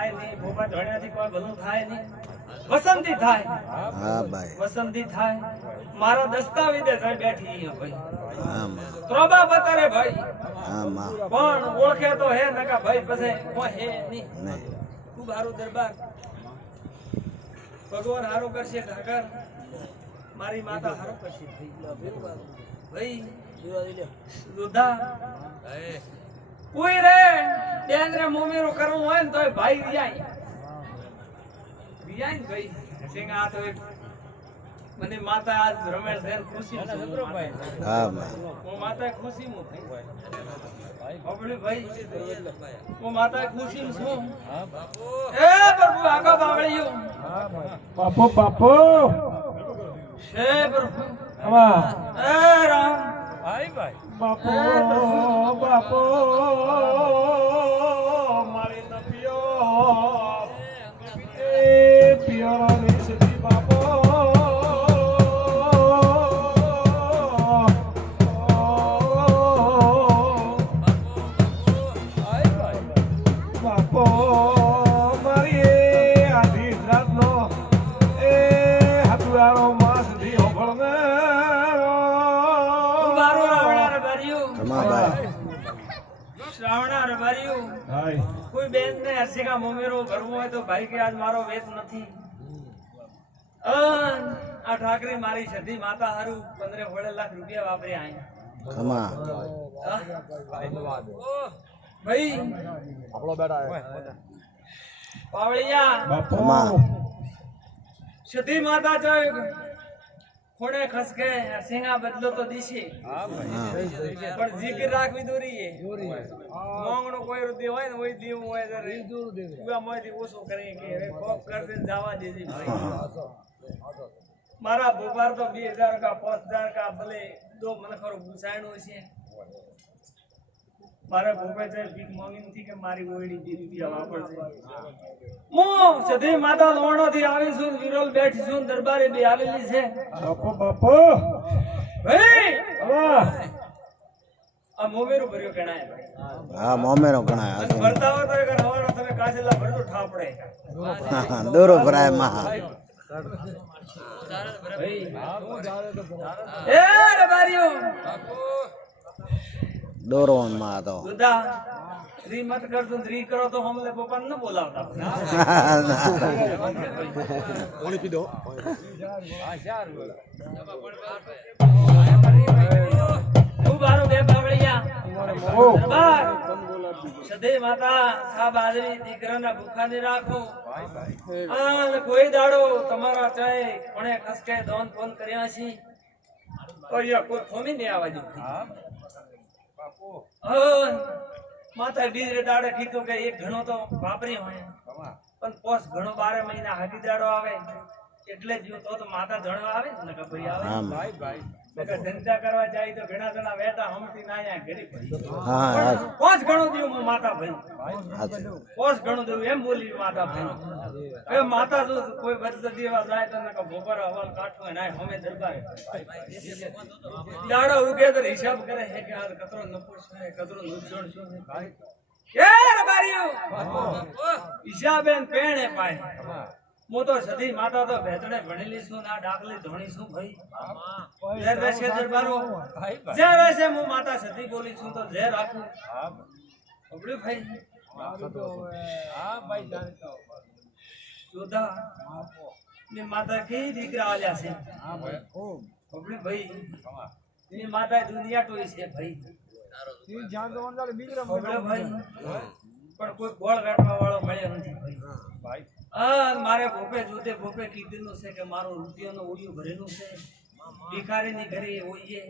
થાય નહીં, ભોપા ધણ્યાથી કોઈ ભલું થાય નહીં. વસંતી થાય. હા ભાઈ. વસંતી થાય. મારા દસ્તાવેજે જઈ બેઠી અહીંયા ભાઈ. હા માં. ત્રોબા બતારે ભાઈ. હા માં. પણ ઓળખે તો હે નકા ભાઈ પછી કોઈ હે નહીં. નહીં. ખૂબ હારું દરબાર. ભગવાન હારું કરશે ઠાકર. મારી માતા હારું કરશે ભાઈ. દુધા કોઈ રે ડેંગરે મોમેરો કરવું હોય ને તોય ભાઈ રિયાય ને ભાઈ સિંગ આ તો એક મને માતા આજ રમેશ બેન ખુશી ભાઈ. હા માં. હું માતા ખુશી હું ભાઈ ભાઈ હું માતા ખુશી છું. એ પ્રભુ આગો બાવળિયો બાપો બાપો હે પ્રભુ આવા એ રામ બાપો બાપો મારી ન પિયો એ પિયો ની સતી બાપો બાપો મારી આધી રાતનો એ હતુઆરો માસ દી હોભળને શ્રાવણા રબારીઓ કોઈ બેન ને હર્ષિકા મોમેરો ભરવું હોય તો ભાઈ કે આજ મારો વેત નથી. આ ઠાકરી મારી સધી માતા હારું 15 લાખ રૂપિયા વાપર્યા અહીં. ખમા. ભાઈ આપણો બેટા પાવળિયા ખમા. સધી માતા જોઈ ખોડે ખસકે હર્ષિકા બદલો તો દિશે પણ જીકર રાખવી દોરી મોંગણો કોઈ રૂપી હોય ને કોઈ દેવું હોય તો ઉગા મોયથી ઓછો કરી કે હવે કોક કરશે ને જવા દેજે ભાઈ. મારા બોપાર તો 2000 કા 5000 કા ભલે દો મને ખરો ગુસાયણો છે. મારા બોપે છે ભીખ માંગી નથી કે મારી ઓયડી 2 રૂપિયા વાપરશે. હું સધી માતા લોણો થી આવી છું, વિરોલ બેઠી છું, દરબારે બે આવેલી છે. બાપો બાપો ભાઈ આવા આ મોમેરો ભર્યો કેણાય ભાઈ. હા મોમેરો ગણાય. અને ભરતા હોય તો એક હવાડો તમે કાચેલા ભરજો ઠાપડે. દોરો ભરાય માં. એ રબારીઓ દોરો માં તો દુધા રી મત કરજો રી કરો તો હમલે પપ્પા ન બોલાવતા. પાણી પી દો ખૂબ હારું બે બાવળિયા દરબાર સદે માતા સા બાજરી દીકરાના ભૂખા ને રાખો. અને કોઈ દાડો તમારા ચાય કોણે ખસકે દોન ફોન કર્યા છે તો અહીંયા કોઈ ફોમી નહીં આવવા દીધું. માતા બીજરે દાડે કીધું કે એક ઘણો તો વાપરી હોય પણ પોસ ઘણો 12 મહિના હાથી દાડો આવે એટલે જ તો માતા જણવા આવે ને કે ભાઈ આવે. હા ધંધા કરવા જાય તો ઘણા જણા વેટા હમતી ના આયા ઘરે પડી. હા. પોસ ઘણો દેવું હું માતા ભાઈ હાચું. પોસ ઘણો દેવું એમ બોલી માતા ભાઈ. એ માતા જો કોઈ બચત દેવા જાય તો નકા ભોપર હવાલ કાઠો ના હમે દરબારે દાડો ઉગે તો હિસાબ કરે છે કે આ કતરો નફો છે કતરો નુકસાન છે. એ રબારીઓ હિસાબેન પેણે પાય. હું તો સધી માતા તો ભેતડે ભણેલી છું ના ડાકલી ધોણી છું ભાઈ. જે રહેશે દરબારો જે રહેશે હું માતા સધી બોલી છું તો જે રાખું અબડ્યું ભાઈ. જોધા ની માતા કે દીકરા આલ્યા છે અબડ્યું ભાઈ. ની માતા દુનિયા ટોઈ છે ભાઈ. અબડ્યું ભાઈ પણ કોઈ ગોળ વેઠવા વાળો મળ્યો નથી ભાઈ. મારે ભોપે જોતે ભોપે કીધેલું છે કે મારો રૂપિયાનો ઓળિયું ભરેલું છે. ભિખારીની ઘરે ઓઈએ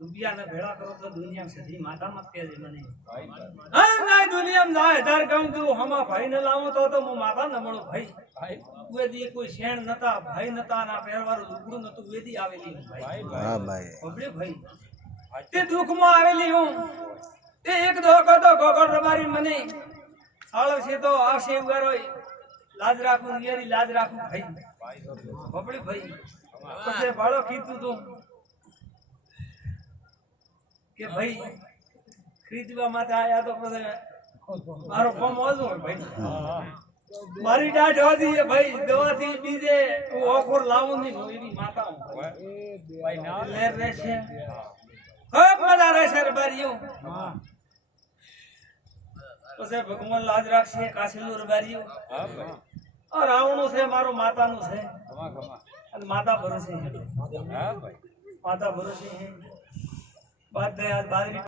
રૂપિયાના ભેળા કરો તો દુનિયા સધી માતા મત કહેજે મને. ના દુનિયામાં 10,000 ગમ તું હમા ભાઈ ને લાવો તો હું માતા ન મળું ભાઈ. વેદી કોઈ શેણ નતા ભાઈ નતા ના પહેરવાળું લુગડું નતું વેદી આવેલી ભાઈ. હા ભાઈ. બબડે ભાઈ તે દુઃખમાં આવેલી હું તે એક ધોકો તો ગોગળ રબારી મને સાળો છે તો આવશે ઉગારો લાજ રાખું નિયરી લાજ રાખું ભાઈ. બબડે ભાઈ પછી ભાળો કીધું તું કે ભાઈ ખરીદવા માટે આયા તો પછી મારો કોમ ઓછો હોય ભાઈ મારી દાઢ હોતી છે ભાઈ દવાથી બીજે હું ઓખોર લાવું નહીં હું એની માતા હું ભાઈ ના લેર રહેશે ખૂબ મજા રહેશે રે બારીઓ પછી ભગવાન લાજ રાખશે કાશીલું રે બારીઓ આ રાવણું છે મારો માતાનું છે અને માતા ભરોસે માતા ભરોસે બાદ બાદરી